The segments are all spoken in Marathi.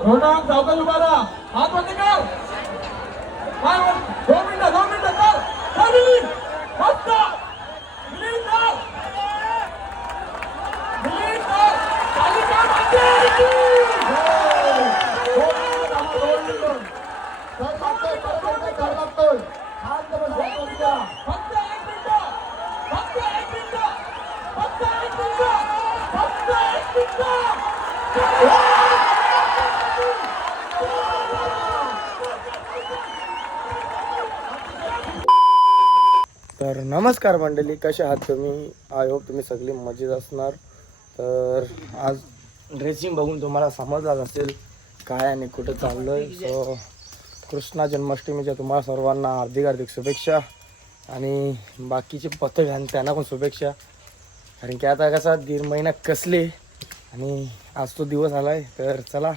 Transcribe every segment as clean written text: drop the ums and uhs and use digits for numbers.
रोनक सावकाश उभा राहा. हात वरती कर. काय वर? 2 मिनिटं कर. खाली. फक्त. मिनिट कर. मिनिट कर. खाली कर. मागे. सर मागतोय. कर मागतोय. हात बस वरती करा. फक्त 1 मिनिट. फक्त 1 मिनिट. फक्त 1 मिनिट. फक्त 1 मिनिट. तर नमस्कार मंडळी, कसे आहात तुम्ही? आय होप तुम्ही सगळी मजेत असणार. तर आज ड्रेसिंग बघून तुम्हाला समजलाच असेल काय आणि कुठं चाललो आहे. सो कृष्णा जन्माष्टमीच्या तुम्हाला सर्वांना हार्दिक हार्दिक शुभेच्छा आणि बाकीचे पथक त्यांना पण शुभेच्छा. कारण की आता कसा 1.5 महिना कसले आणि आज तो दिवस आला आहे. तर चला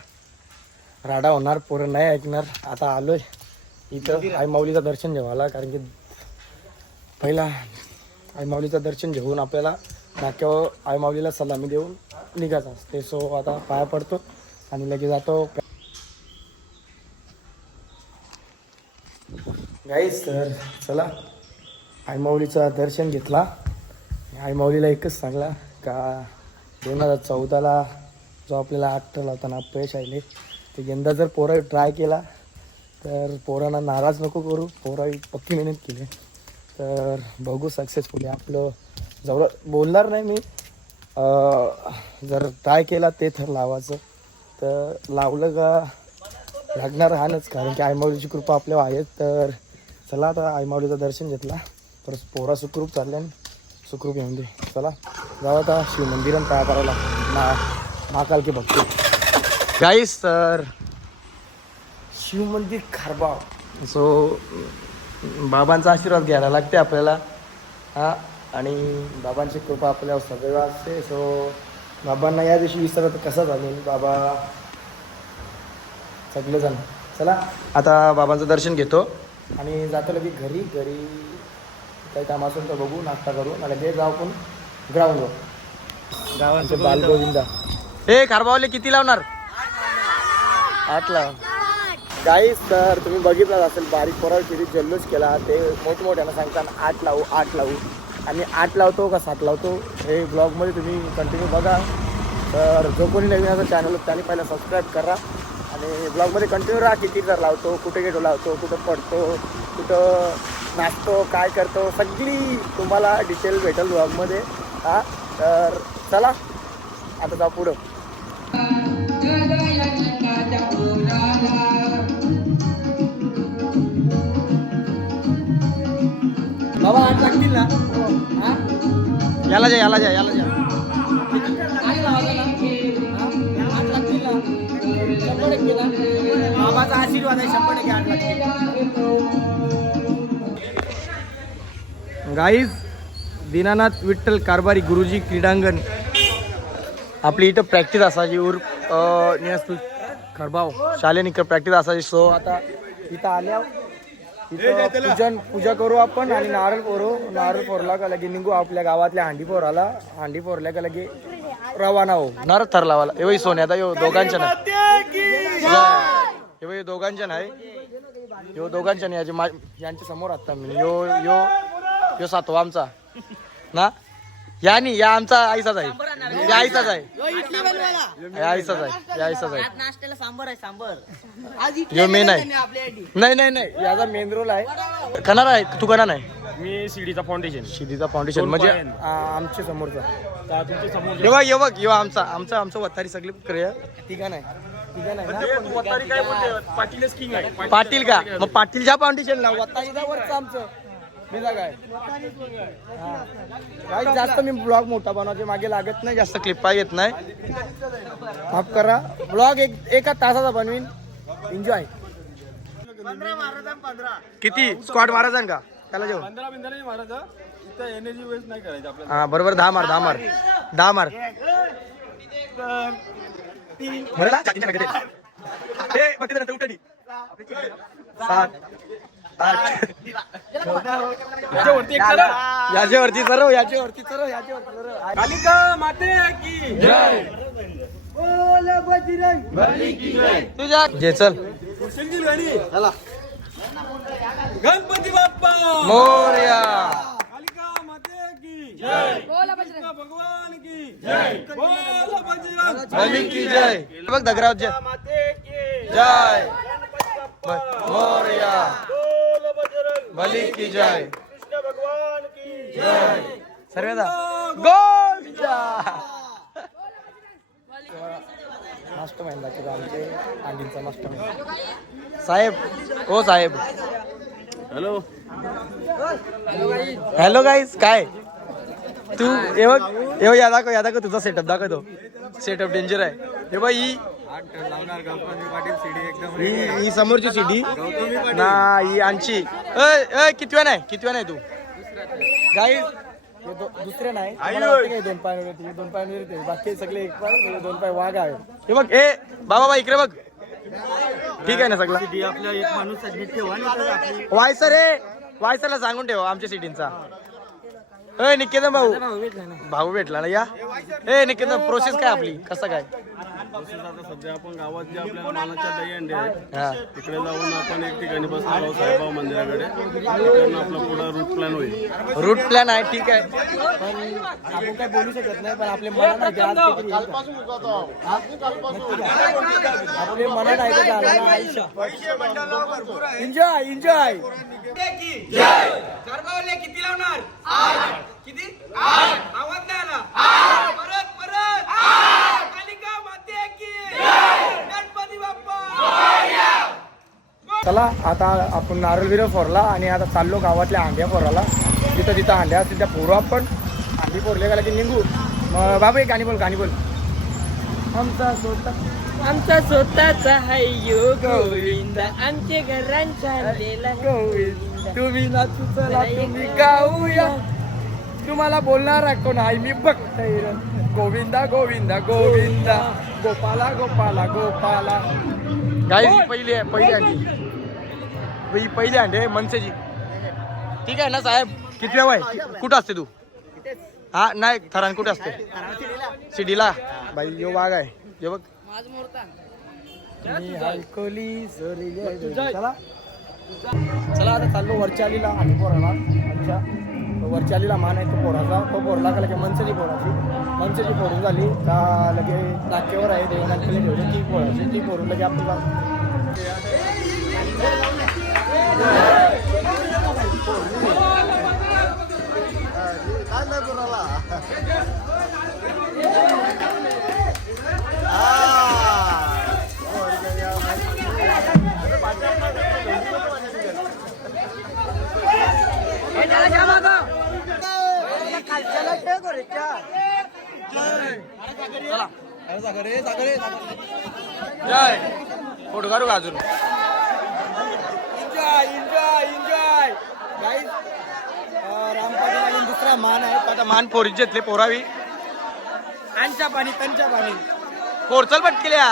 राडा होणार, पोरं नाही ऐकणार. आता आलो आहे इथं आई माऊलीचं दर्शन घ्यावाला. कारण की पहिला आई माऊलीचं दर्शन घेऊन आपल्याला नाक्यावर आई माऊलीला सलामी देऊन निघायचं असते. सो आता पाया पडतो आणि लगेच जातो गाईस. तर चला आई माऊलीचं दर्शन घेतला. आई माऊलीला एकच सांगला का 2014ला जो आपल्याला 8 लावताना अपयश आले ते यंदा जर पोरं ट्राय केला तर पोरांना नाराज नको करू. पोराही पक्की मेहनत केली तर बघू सक्सेसफुली. आपलं जवळ बोलणार नाही मी, जर ट्राय केला ते थर लावायचं तर लावलं का लागणार राहणंच. कारण की आईमाऊलीची कृपा आपल्यावर आहे. तर चला आता आईमाऊलीचं दर्शन घेतला तर पोरा सुखरूप चालले आणि सुखरूप येऊन दे. चला जाऊ आता शिवमंदिरात काय करायला महाकाल की भक्ती गाईस. तर शिवमंदिर खारबाव. सो बाबांचा आशीर्वाद घ्यायला लागते आपल्याला हां. आणि बाबांची कृपा आपल्यावर सदैव असते. सो बाबांना या दिवशी विसरत कसं झालं बाबा सगळेजण. चला आता बाबांचं दर्शन घेतो आणि जातो लगेच घरी. काही काम असेल तर बघू, नाश्ता करू आणि ते जाऊ पण ग्राउंडवर गावांचे बालगोविंदा. हे खारबावले किती लावणार? 8 लाव गाईस. तर तुम्ही बघितलं असेल बारीक पोरावर किती जल्लोष केला. ते मोठमोठ्यानं सांगताना 8 लावू 8 लावू आणि 8 लावतो का 7 लावतो हे ब्लॉगमध्ये तुम्ही कंटिन्यू बघा. तर जो कोणी नवीन असं चॅनल त्याने पहिला सबस्क्राईब करा आणि ब्लॉगमध्ये कंटिन्यू राहा. किती जर लावतो, कुठे गेटो लावतो, कुठं पडतो, कुठं नाचतो, काय करतो, सगळी तुम्हाला डिटेल भेटेल ब्लॉगमध्ये हां. तर चला आता जाऊ पुढं. बाबा 8 लागतील ना? याला जा. बाबाचा आशीर्वाद आहे 100% 8 लागतील. गाईज दीनानाथ विठ्ठल कारभारी गुरुजी क्रीडांगण आपली इथं प्रॅक्टिस असायची. खरबाव शालेय प्रॅक्टिस असायची. सो आता इथं आल्या इथं पूजा करू आपण आणि नारळ फोरला का लगे निघू आपल्या गावातल्या हांडी फोरल्या का लगे रवाना हो. नारळ थर लावाला एवढी सोन्याचा यो दोघांच्या नाही, एवढी दोघांच्या नाही, यो दोघांच्या नाही. यांच्या समोर आता मी यो 7वा आमचा ना. या नाही या आमचा आईचाच आहे, या आईचाच आहे, यो मेन आहे. नाही याचा मेन रोल आहे. खाणार आहे तू करा नाही. मी सीडीचा फाउंडेशन म्हणजे आमच्या समोरचा. यो आमचं वतारी सगळी क्रिया तिघा नाही पाटील का मग पाटीलच्या फाउंडेशन ना वतारीचा वरचा आमचं काय. जास्त मी ब्लॉग मोठा बनवायचे मागे लागत नाही, जास्त क्लिपा येत नाही, माफ करा. ब्लॉग एका तासाचा बनवीन. एन्जॉय. किती स्क्वॉट मारायचा का त्याला जेवण? 15 मिनिटं नाही मारायचं, इथं एनर्जी वेस्ट नाही करायचं आपल्याला. हा बरोबर. 10 मार. याच्यावरती सर्व कालिका माते की जय. तुझ्या जे चल गणपती बाप्पा मोरया कालिका माते की जय कृष्ण भगवान की जय बोलो बजरंग बली की जय बघ दगराव जय माते की जय गणपती बाप्पा मोरया बोलो बजरंग बली की जय कृष्ण भगवान की जय सर्वेदा गोविंदा मास्टर माइंड दाखवतो आमचे अंडींचा मास्टर माइंड साहेब हो साहेब हॅलो हॅलो गाईज काय तू हे बघ या दाखव तुझा सेटअप दाखवतो सेटअप डेंजर आहे हे बघ लावणार गणपती पाटील सीडी एकदम ही समोरची सीडी ना ही आमची अय कितव्या नाही तू गाईज दुसरे नाही मला वाटतं काय दोन पाय येते बाकी सगळे एक पाय दोन पाय वाघ आहे हे बघ ए बाबा इकडे बघ ठीक आहे ना सगळं आपल्या एक माणूस ऍडमिट ठेवा आणि वायसरला सांगून ठेव आमच्या सिटींचा ए निकेतन भाऊ भेटला ना या ए निकेतन प्रोसेस काय आपली कसं काय आता सध्या आपण गावात जे आपल्या मानाच्या दही अंडे आहेत हा तिकडे जाऊन आपण एक ठिकाणी बसणार आहोत साईबाबा मंदिराकडे तिकडनं आपला पुढा रूट प्लॅन होईल रूट प्लॅन आहे ठीक आहे पण आपण काय बोलू शकत नाही पण आपले मनात आहे की आज काहीतरी आपले मनात आहे का झालं आयुष्य एन्जॉय गरबावले किती लावणार किती आवाज नाही आला परत कालिका माते की गणपती बाप्पा चला आता आपण नारळ बिरळ फोरला आणि आता चाललो गावातल्या अंड्या फोराला जिथं अंड्या असतील त्या फोरू आपण अंडी फोरले गेला की निघू मग बाबा एक गाणी बोल आमचा स्वतःचा हाय यो गोविंद आमचे घरांच्या गोविंद तुम्ही नाचू चला तुम्ही गाऊया तुम्हाला बोलणार कोण आहे मी बघतोय गोविंदा गोविंदा गोविंदा गोपाला गोपाला गोपाला गाई पहिली अंडी मनसेची ठीक आहे ना साहेब किती वेळ आहे कुठं असते तू हा नाही थरान कुठे असते सिडीला बाई यो वाघ आहे हे बघ चला आता चाललो वरच्यालीला आणि पोराला आमच्या वरच्यालीला मान आहे तो पोराचा तो पोरला का लगे मनसेची फोडून झाली का लगे नाक्यावर आहे देवनाथ ठेवली ती पोराची ती पोरून लगे आपल्याला जय फोटो काढू का अजून एन्जॉय गाईज राम पाटील आणि दुसरा मान आहे आता मान पोरी घेतले पोरावी त्यांच्या पाणी पोरचल पटकेल्या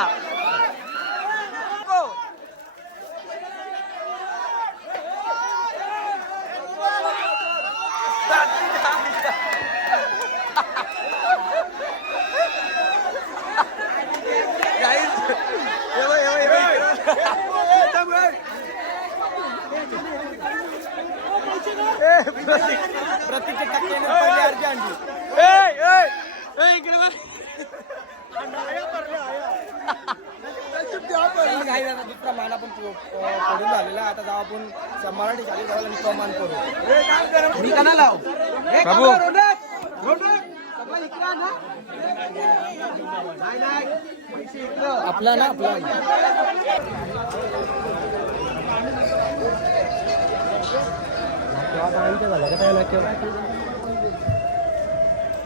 प्रतीकच्या टक्क्याने पहिली अर्धी आणली दुसरा मान आपण पडून झालेला आता जाऊ आपण मराठी शाळेत जाऊ आणि तो मान आपला ना आपला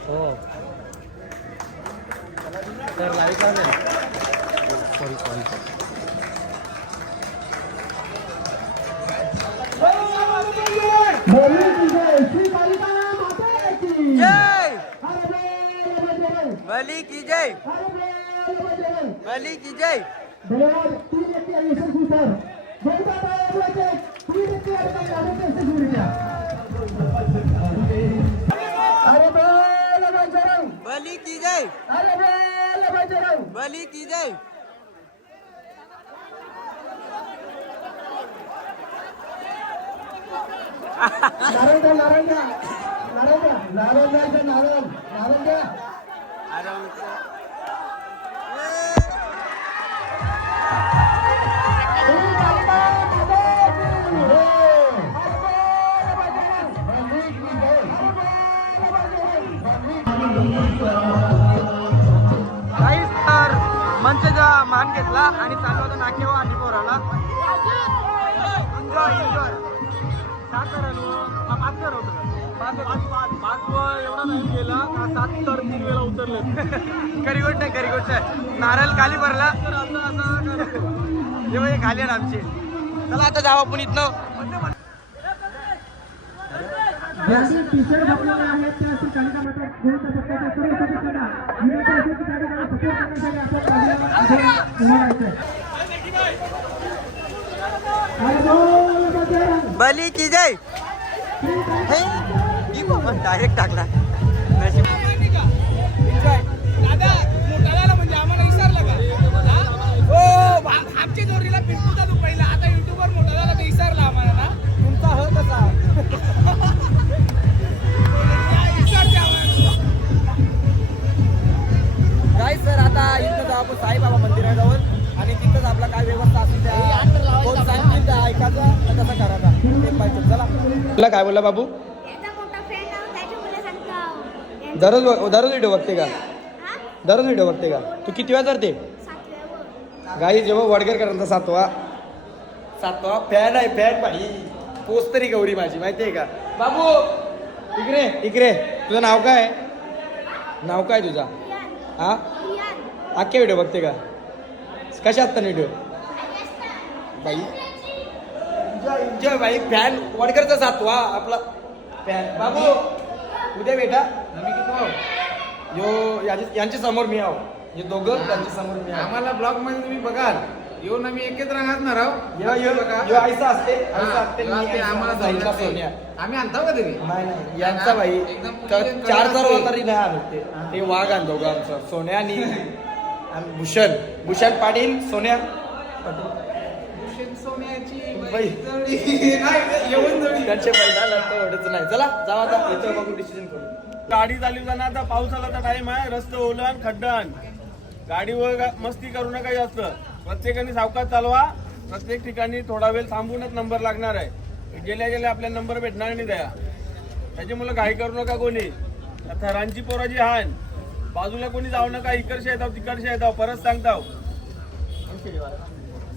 हो तर लाईट सॉरी बली की जय बली की जय, अरे बोल बजरंग बली की जय. नारायण द्या, नारायण द्या, नारायण द्या, नारायण द्यायचं, नारायण नारायण द्या. काहीच तर मंचचा मान घेतला आणि चालू होता नाकेवा आणि पोराला एन्जॉय एन्जॉय एवढा नाही गेला 7 तर 3 वेळा उतरले. खरी गोष्ट आहे खरी गोष्ट आहे. नारळ खाली भरला हे म्हणजे खाली आहे आमचे. चला आता जाऊ आपण इथनं. ज्यांनी टी-शर्ट घातलेले आहेत त्या कालिका माता खेळच्या पक्षाच्या सर्व सदस्यांना विनंती आहे की त्या ठिकाणी सपोर्ट करण्यासाठी आपण उभं राहायचं. अरे बोल बजरंग बली की जय. डायरेक्ट टाकला नशीब. दादा मोठा झाला म्हणजे आम्हाला विसरला का? हो आमच्या जोडीला पिंटूचा तू पहिला, आता युट्यूबवर मोठा झाला तर विसरला आम्हाला ना. तुमचा ह कसा काय सर आता इथं जाऊ आपण साईबाबा मंदिराजवळ आणि तिथंच आपला काय व्यवस्था असेल त्या कोण सांगतील त्या ऐकायचं तसं करायचा ते पाहिजे. चला तुला काय बोलला बाबू? याचा मोठा फ्रेंड आहे त्याच्या मुलासारखं दररोज व्हिडिओ बघते का? दररोज व्हिडिओ बघते का? तू किती वेळा करते? 7व्या गाई जेव्हा वडगरकरांचा सातवा फॅन आहे फॅन भाई. पोच तरी गौरी माझी माहिती आहे का? बाबू इकडे इकडे. तुझं नाव काय? नाव काय तुझा? हा अख्खे व्हिडिओ बघते का? कशा आत्ता व्हिडिओ बाई? एन्जॉय बाई. फॅन वडगरचा 7वा आपला फॅन. बाबू उद्या बेटा यांच्या समोर मी आहो. हे दोघं त्यांच्या समोर मी आहो. आम्हाला ब्लॉग मध्ये तुम्ही बघाल येऊन आम्ही एकत्र राहणार ना राव. ऐसा असते आम्हाला जायला सोन्या. आम्ही आणतो का तरी नाही नाही यांचा भाई एकदम 4 वातारी नाही आणत ते वाघ आणतो का आमचं सोन्या आणि भूषण पाटील सोन्या सोन्याची बाई. येऊन जोडी त्यांचे पहिला एवढंच नाही. चला जाऊ आता इथं बघू डिसिजन करू. गाडी चालवताना आता पावसाळ्याचा टाइम आहे, रस्ते ओलन खड्डण. गाडीवर मस्ती करू नका जास्त. प्रत्येकाने सावकाश चालवा. प्रत्येक ठिकाणी थोडा वेळ थांबूनच नंबर लागणार आहे. गेल्या गेल्या आपल्या नंबर भेटणार नाही द्या. त्याच्यामुळे घाई करू नका कोणी. थरांची पोराची हान बाजूला कोणी जाऊ नका. इकडच्या येताव तिकडच्या येताव परत सांगताव.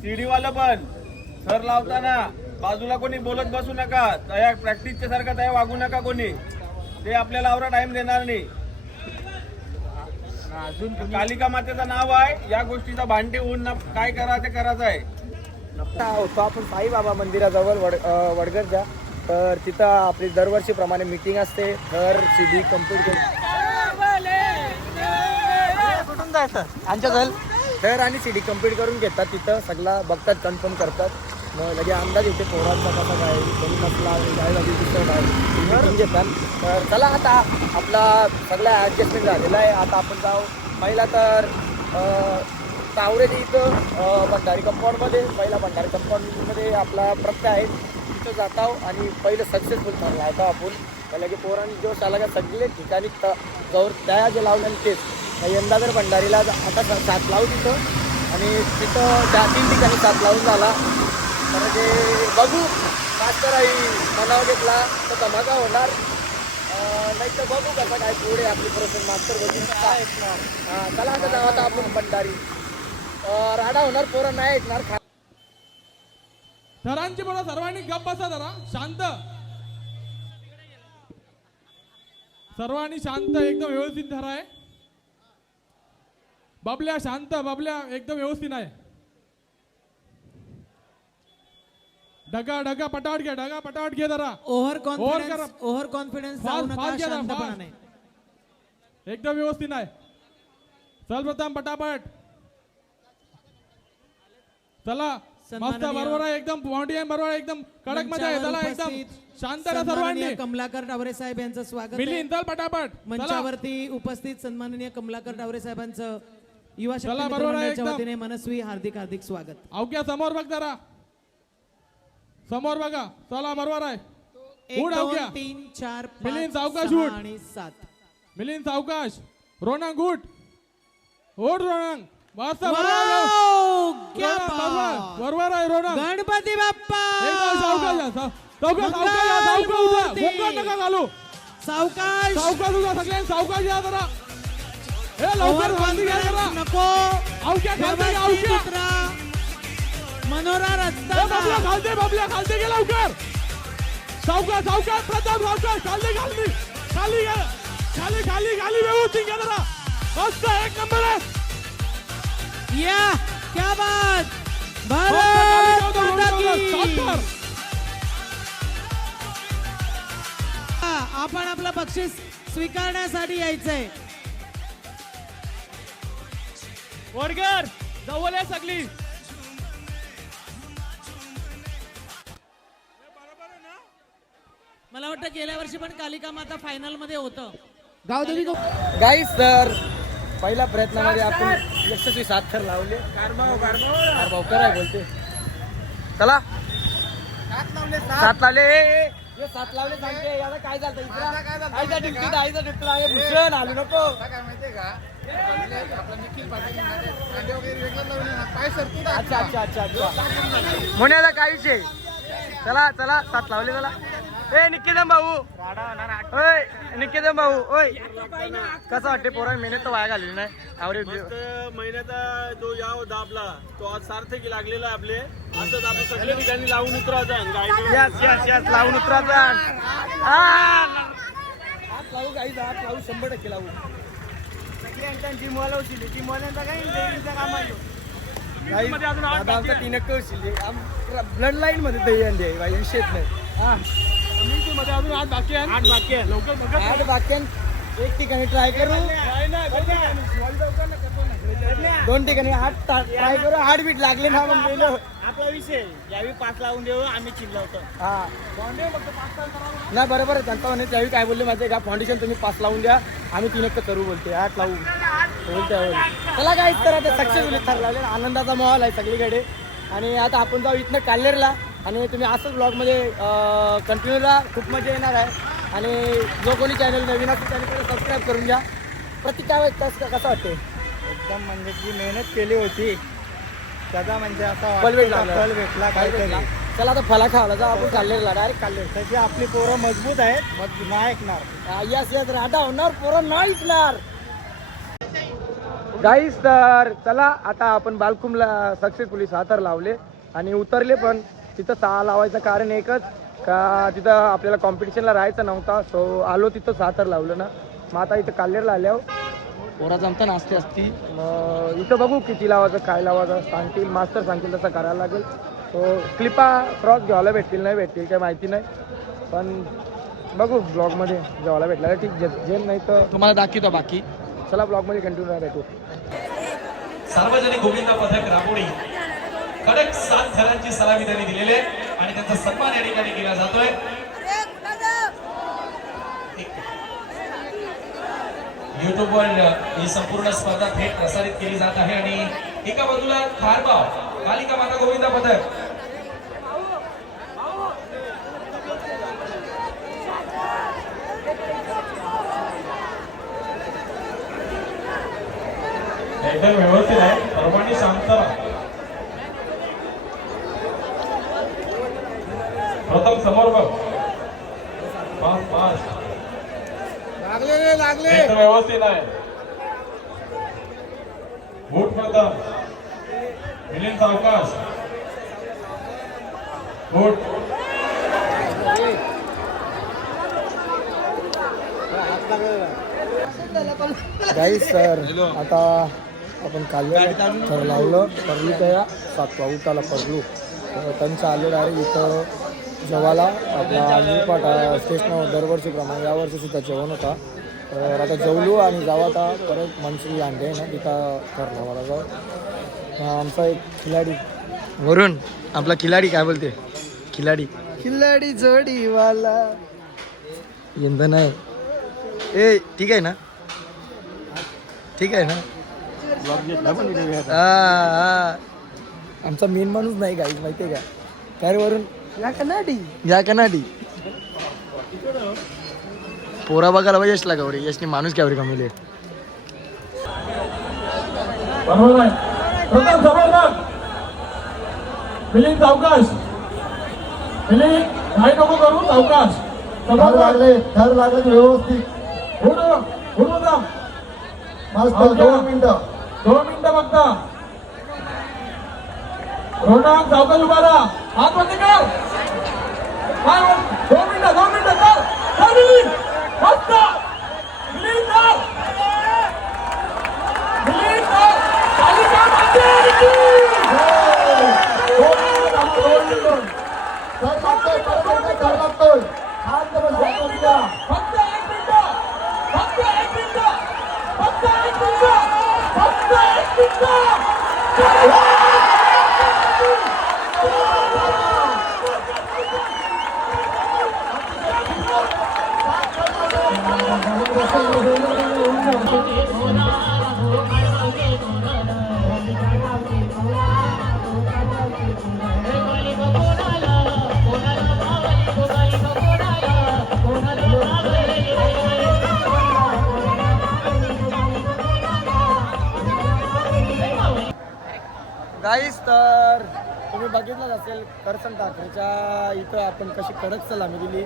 सीडीवाला पण थर लावताना बाजूला कोणी बोलत बसू नका. तया प्रॅक्टिसच्या सारखा तया वागू नका कोणी. ते आपल्याला आवरा टाइम देणार नाही. अजून कालिका मातेचं नाव आहे, या गोष्टीचा भांडे होऊन काय करायचं करायचं आहे. होतो आपण साईबाबा मंदिराजवळ वडगरच्या. तर तिथं आपली दरवर्षीप्रमाणे मीटिंग असते. तर CD कम्प्लीट कुठून जायचं आमच्या झालं तर आणि CD कम्प्लीट करून घेतात. तिथं सगळा बघतात कन्फर्म करतात. मग लगे अंदाज येते पोरांचा कसा काय कोणी नसला काय झाली दुसरं काय मीटिंग घेतात. तर चला आता आपला सगळा ॲडजस्टमेंट झालेला आहे. आता आपण जाऊ पहिला तर तावरेच्या इथं भंडारी कंपाऊंडमध्ये. पहिला भंडारी कंपाऊंडमध्ये आपला प्रथा आहे तिथं जातो आणि पहिलं सक्सेसफुल ठरला होता आपण. पहिला की पोरांनी जोश आला का सगळे ठिकाणी जवळ त्या जे लावलेले तेच यंदा जर भंडारीला आता 7 लावू तिथं आणि तिथं 3 ठिकाणी 7 लावून झाला. तर ते बघू मास्तर आई मनावर घेतला तर धमाका होणार. नाही तर बघू कसं काय पुढे आपली प्रोसेस मास्तर बघू. हां चला आता जाऊ आता आपण भंडारी. राडा होणार पोरं नाही ऐकणार. थरांची बोला सर्वांनी गप बसा जरा शांत. सर्वांनी शांत एकदम व्यवस्थित धरा आहे. बबल्या शांत बबल्या एकदम व्यवस्थित आहे. ढगा पटावट घ्या ढगा पटावट घे जरा. ओव्हर करा. कॉन्फिडन्स फास्ट जाऊ नका फास्ट घ्या जरा, शांतपणाने. एकदम व्यवस्थित आहे. सर्वप्रथम पटापट चला मस्त बरोबर आहे एकदम पॉइंटी आहे बरोबर आहे, एकदम कडक मध्ये आहे. चला एकदम शांत राहा सर्वांनी. सन्माननीय कमलाकर डावरे साहेब यांचं स्वागत आहे. मिलिंद चल पटापट. चला मंचावरती उपस्थित सन्माननीय कमलाकर डावरे साहेबांचं युवा शक्ती चला, मित्र बरोबर आहे मंडळाच्या एकदम. वतीने मनस्वी हार्दिक हार्दिक स्वागत. अवघ्या समोर बघ जरा, समोर बघा. चला बरोबर आहे. 1 उड 2 अवघ्या. 3 4 मिलिंद 5 सावकाश 6 उठ. आणि 7. मिलिंद सावकाश. रोनंग उठ. उठ रोनंग. मस्त वाव, क्या बात. बरोबर आहे रोनंग. गणपती बाप्पा एकदम सावकाश या, सावकाश मंगलमूर्ती. गोंगाट नका घालू. सावकाश सावकाश उद्या सगळ्यांनी सावकाश या जरा. हे लवकर ओव्हर खाली घ्या जरा. कॉन्फिडन्स नको. अवघ्या खालते घ्या, व्यवस्थित अवघ्या. उतरा. मनोरा रस्ता बाबल्या खालते गे लवकर. सावकाश सावकाश प्रताप सावकाश. खाली खाली खाली घ्या. खाली खाली खाली व्यवस्थित घ्या जरा. मस्त एक नंबर आहे. या क्या बात. मस्त खाली भारत जाऊ दे, माता रोनंगला. की. सावकार. आपण आपलं बक्षीस स्वीकारण्यासाठी यायचंय. वडकर जवळ आहे सगळी. मला वाटतं गेल्या वर्षी पण कालिका माता फायनल मध्ये होतं. गाईस तर पहिल्या प्रयत्नामध्ये आपण यशस्वी 7 थर लावले. भाऊ काय बोलते. चला 7 लावले. हे 7 लावले सांगते. याला काय झालं आईचा डिप्टी आहे भूषण आलो नको. अच्छा अच्छा अच्छा अच्छा मुण्याला काय विषय. चला चला 7 लावले. चला ए निकेतन भाऊ. ओय निकेतन भाऊ. ओय कसं वाटते पोरा मेहनत तर वाया घालली नाही. आवरे मस्त महिन्याचा जो याव दाबला तो आज सार्थकी लागलेला आहे आपले. असंच आपण सगळ्या ठिकाणी लावून उतरायचं गाडी. यस यस यस लावून उतरायचं. हात लावू गाईज, हात लावू 100% लावू. आता आमचा 3 ब्लड लाईन मध्ये दही आहे भाई, विषयच नाही. हा मध्ये अजून 8 बाकी आहे. 8 बाकी आहे. लवकर बघा. 8 बाक्यान एक ठिकाणी ट्राय करू. 2 ठिकाणी 8 ट्राय करू. 8 बीट लागले ना मग गेलो. आपला विषय यावेळी 5 लावून देऊ आम्ही चिल्लावतो. हा नाही बरोबर आहे त्यांचा म्हणे. त्यावेळी काय बोलले माहिती आहे का, फाउंडेशन तुम्ही 5 लावून द्या आम्ही 3 करू बोलते. 8 लावू बोलते. चला काय तर आता सक्सेसफुली ठरलावले. आनंदाचा माहोल आहे सगळीकडे. आणि आता आपण जाऊ इथनं काल्हेरला. आणि तुम्ही असंच ब्लॉगमध्ये कंटिन्यू राहा. खूप मजा येणार आहे. आणि जो कोणी चॅनल नवीन असेल त्याने सबस्क्राईब करून घ्या. प्रत्येक काय कसं वाटते. एकदम म्हणजे जी मेहनत केली होती त्याचा म्हणजे असा फल भेटला. फल भेटला काहीतरी. चला आता फला खावला जाऊ आपण काल्हेरला. डायरेक्ट काल्हेर. तशी आपली पोरं मजबूत आहेत. मजबूत नाही ऐकणार. यस यस राडा होणार पोरं नाही ऐकणार. गाईस तर चला आता आपण बालकुमला सक्सेसफुली 6 थर लावले आणि उतरले. पण तिथं 6 लावायचं कारण एकच का तिथं आपल्याला कॉम्पिटिशनला राहायचं नव्हता. सो आलो तिथं 6 थर लावलं ना. मग आता इथं काल्हेरला आल्यावर पोरा जमता नाचते असती. मग इथं बघू किती लावायचं काय लावायचं सांगतील. मास्टर सांगतील तसं करायला लागेल. सो क्लिपा क्रॉस घ्यायला भेटतील नाही भेटतील काही माहिती नाही. पण बघू ब्लॉगमध्ये जेवायला भेटला ठीक. जे नाही तर तुम्हाला दाखवतो बाकी. चला ब्लॉगमध्ये कंटिन्यू भेटू. सार्वजनिक गोविंदा पथक राबोडी कडक 7 थरांची सलामी त्यांनी दिलेली आहे आणि त्यांचा सन्मान या ठिकाणी केला जातोय. युट्यूबवर ही संपूर्ण स्पर्धा थेट प्रसारित केली जात आहे. आणि एका बाजूला खारबाव कालिका माता गोविंदा पथक एकदम व्यवस्थित आहे. सर्वांनी शांत राहा. प्रथम समोर बघ. फास्ट लागले एकदम व्यवस्थित आहे. बूट प्रथम. मिलिंद सावकाश. बूट गाईस सर आता आपण काल्हेर थर लावलं. परली त्या 7वा उताला पडलो. त्यांचं आलो डायरेक्ट इथं जेवायला. आपला निपाट स्टेशनवर दरवर्षीप्रमाणे यावर्षी सुद्धा जेवण होता. तर आता जेवलो आणि जाऊ आता परत मनसुरी आणले ना तिथं थर लावायला जाऊ. आमचा एक खिलाडी वरुण आपला खिलाडी काय बोलते खिलाडी खिलाडी जोडीवाला यंदा नाही ए ठीक आहे ना ठीक आहे ना हा आमचा मेन माणूस नाही गाईज माहितीये का काय वरून या कनाडी पोरा बघायला पाहिजे यशला गौरी यशनी माणूस काय कमवले बरोबर आहे प्रथम जबरदस्त मिलिंद सावकाश मिलिंद काय नको करू सावकाश थर लागले व्यवस्थित उडून जा मस्त 2 मिनिटं 2 मिनिटं बघता रोनक सावकाश उभा राहा हात वरती कर 2 मिनिटं कर मिलिंद मस्त मिलिंद कर मिलिंद कर तालिका मातेची थर लागतोय शांत बसा फक्त 1 मिनिट फक्त 1 मिनिट फक्त 1 मिनिट फक्त 1 मिनिट गाईस तर तुम्ही बघितलंच असेल करसन ठाकरेच्या इथं आपण कशी कडक सलामी दिली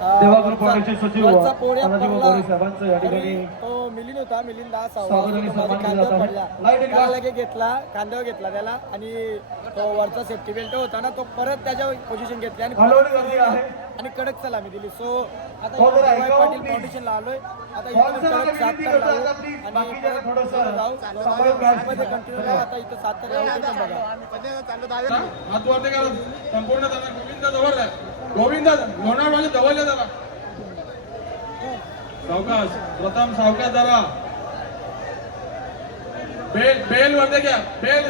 वरचा पोळ्या पडला तरी तो मिलिंद होता मिलिंद खांद्यावर पडला त्याला लगे घेतला खांद्यावर घेतला त्याला आणि तो वरचा सेफ्टी बेल्ट होता ना तो परत त्याच्या पोझिशन घेतली आणि कडक सलामी दिली सो आता इथं पाटील फाउंडेशनला आलोय आता इथं कडक 7 तर लावू आणि परत जाऊ कंटिन्यू राहू आता इथं 7 तर राहू तिथं बघा हात वरती करा संपूर्ण त्यांना गोविंदा जवळ द्या गोविंदा लोणारवाले जवळ द्या जरा सावकाश प्रथम सावकाश जरा बेल वरती घ्या बेल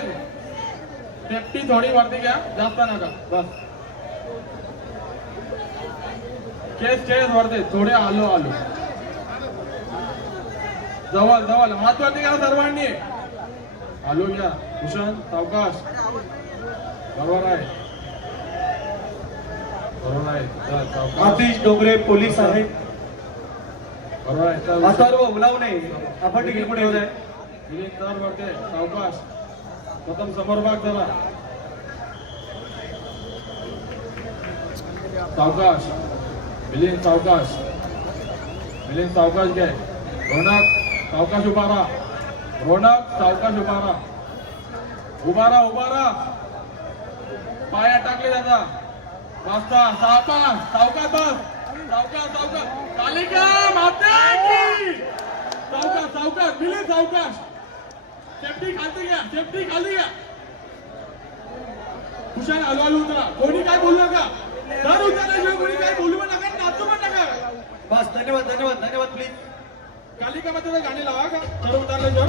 सेफ्टी थोडी वरती घ्या जास्त नका बस केस वरती थोडे आलो जवळ हात वरती घ्या सर्वांनी आलो घ्या भूषण सावकाश बरोबर आहे आतिश डोंगरे पोलीस आहेत बरोबर आहे सर्व उलाव नाही आपण तिकीट पुढे होत आहे मिलिंद तर वरते सावकाश प्रथम समोर भाग जरा सावकाश मिलिंद सावकाश घे रोनक सावकाश उभा राहा पाया टाकले त्याचा वाजता सावकाश कालिका मातेची सावकाश मिलिंद सावकाश सेफ्टी खाली घ्या हुशार हलू उतरा कोणी काय बोलू नका तर उतरल्याशिवाय कोणी काय बोलू पण नका नाचू पण नका बस धन्यवाद प्लीज कालिका मातेचं गाणी लावा का तर उतरल्याशिवाय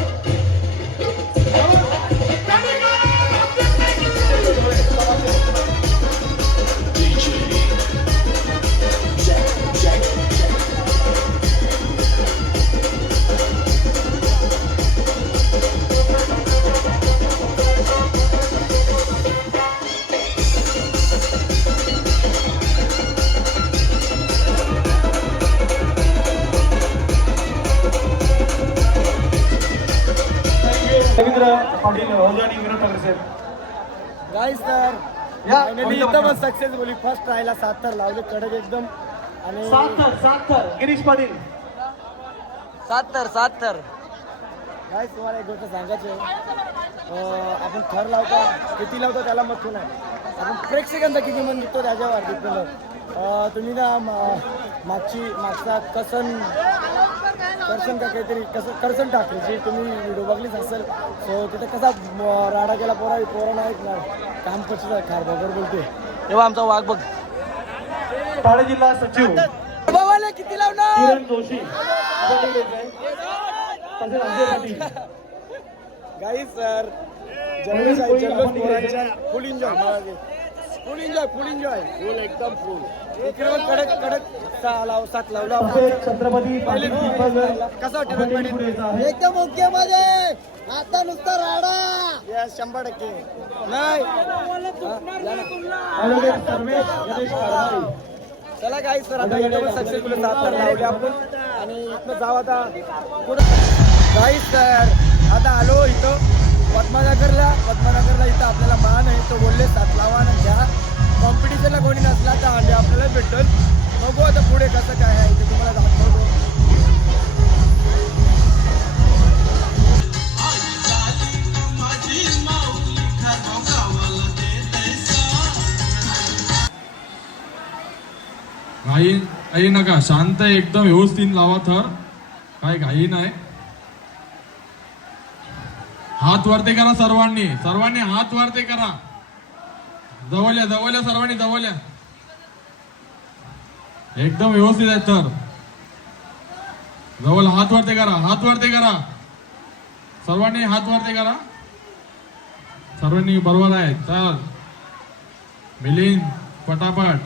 गाईस तर फायनली इथं पण सक्सेसफुली फर्स्ट ट्रायला 7 तर लावले कडक एकदम आणि 7 तर गिरीश पाटील 7 तर गाईस तुम्हाला एक गोष्ट सांगायची आहे आपण थर लावतो किती लावतो त्याला मथू नाही आपण प्रेक्षकांचा किती मन निघतो त्याच्यावर डिपेंड तुम्ही ना मागचा करसन का काहीतरी करसन टाकली तुम्ही व्हिडिओ बघलीच असेल सो तिथे कसा राडा केला पोरा नाही काम पडचं खार बरोबर बोलते तेव्हा आमचा वाघ बघ ठाणे जिल्हा सचिव बाबाला किती लावणार किरण जोशी गाईस सर जल्लोष पोरांच्या फुल एन्जॉय फुल एन्जॉय फुल एकदम फुल इकडे कडक साथ लावला छत्रपती कसं वाटतं एकदम ओके मध्ये आता नुसता राडा 100% नाही चला काही सर आता एकदम सक्सेसफुल साथ लावली आपण आणि इथनं जाऊ आता पुढं काही सर आता आलो इथं पद्मानगरला इथं आपल्याला मान आहे तो बोलले साथ लावा ना घ्या कॉम्पिटिशनला कोणी नसला तर अंडे आपल्याला भेटेल बघू आता पुढे कसं काय आहे ते तुम्हाला दाखवतो घाई नका शांत एकदम व्यवस्थित लावा थर काय घाई नाही हात वरती करा सर्वांनी हात वरती करा जवळ सर्वांनी एकदम व्यवस्थित आहे तर जवळ हात वरती करा सर्वांनी हात वरती करा सर्वांनी बरोबर आहे चल मिलिंद पटापट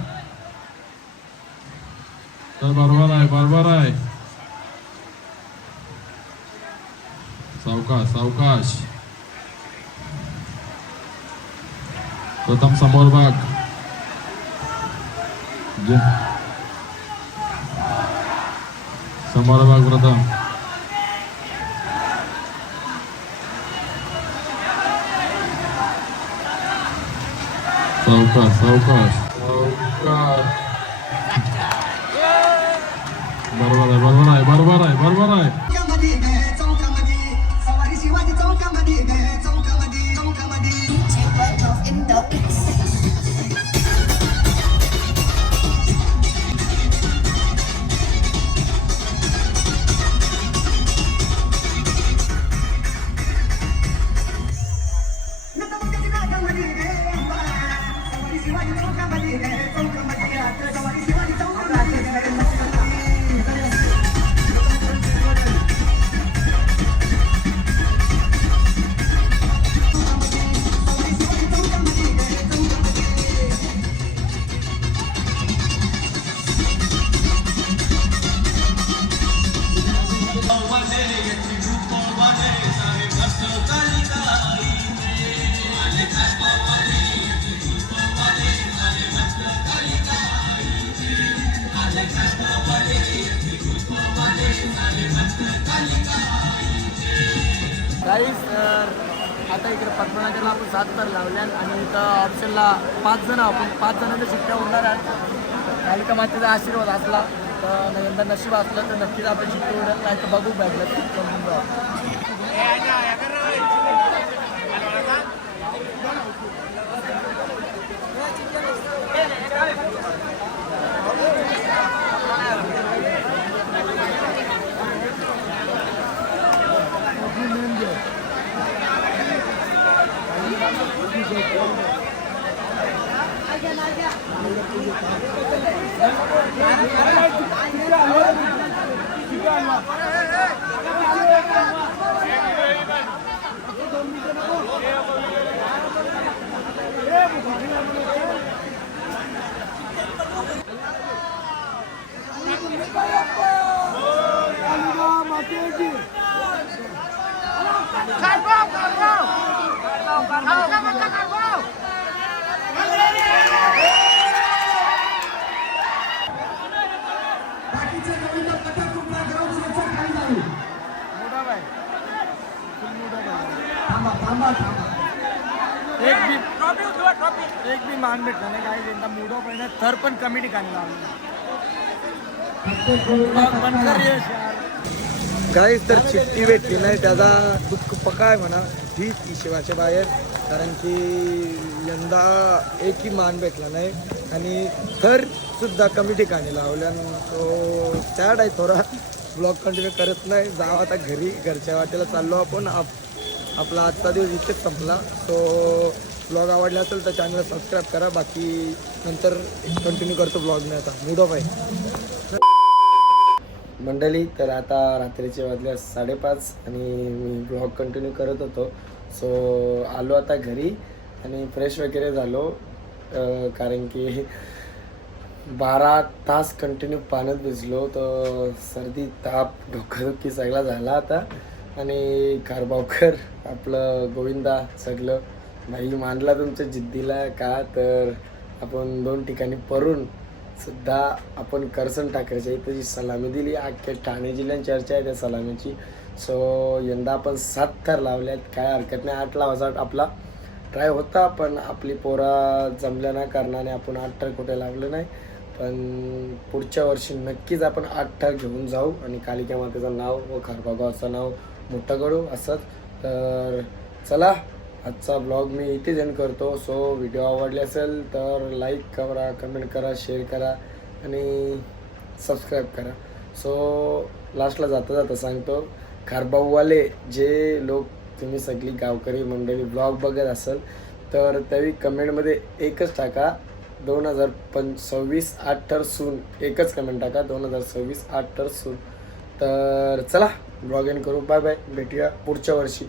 तर बरोबर आहे सावकाश प्रथम समोर भाग प्रथम सावकाश बरोबर आहे आता इकडे पद्मनगरला आपण 7 तर लावल्या आणि इथं ऑप्शनला 5 जण आपण 5 जणांच्या शिट्ट्या होणार आहेत कालिका मातेचा आशीर्वाद असला तर यंदा नशीब असलं तर नक्कीच आपण शिट्टी उडत नाही तर बघू भेटलं समजून जाऊ एक बी मान भेटला नाही काही यंदा मूड ऑफ आहे थर पण कमी ठिकाणी लावलं काही तर चिठ्ठी भेटली नाही त्याचा दुःख पकाय म्हणा हीच हिशेबाच्या बाहेर कारण की यंदा एकही मान भेटला नाही आणि थर सुद्धा कमी ठिकाणी लावल्यानं तो सॅड आहे थोडा ब्लॉग कंटिन्यू करत नाही जावं आता घरी घरच्या वाटेला चाललो आपण आपला आजचा दिवस इथेच संपला तो ब्लॉग आवडला असेल तर चॅनलला सबस्क्राईब करा बाकी नंतर कंटिन्यू करतो ब्लॉगने आता मूड ऑफ आहे मंडळी तर आता रात्रीचे वाजले 5:30 आणि मी ब्लॉग कंटिन्यू करत होतो सो आलो आता घरी आणि फ्रेश वगैरे झालो कारण की 12 तास कंटिन्यू पाण्यात भिजलो तर सर्दी ताप डोकादुखी सगळा झाला आता. आणि कारभावकर आपलं गोविंदा सगळं भाई मानला तुमच्या जिद्दीला का तर आपण 2 ठिकाणी परून सुद्धा आपण करसन ठाकरेच्या इथं जी सलामी दिली अख्ख्या ठाणे जिल्ह्यात चर्चा आहे त्या सलामीची. सो यंदा आपण 7 थर लावल्यात, काय हरकत नाही. 8 लावायचा आपला ट्राय होता पण आपली पोरा जमल्या ना कारणाने आपण 8 थर कुठे लावलं नाही. पण पुढच्या वर्षी नक्कीच आपण 8 थर घेऊन जाऊ आणि कालिका मातेचं नाव व खारबागावचं नाव मोठं करू असंच. तर चला आजचा ब्लॉग मी इथेच एंड करतो. सो व्हिडिओ आवडले असेल तर लाईक करा, कमेंट करा, शेअर करा आणि सबस्क्राईब करा. सो लास्टला जाता जाता सांगतो, खारबाऊवाले जे लोक तुम्ही सगळी गावकरी मंडळी ब्लॉग बघत असाल तर त्यावेळी कमेंटमध्ये एकच टाका 2026 8 थर सून. एकच कमेंट टाका 2026 8 थर सून. तर चला ब्लॉग एंड करू. बाय बाय, भेटूया पुढच्या वर्षी.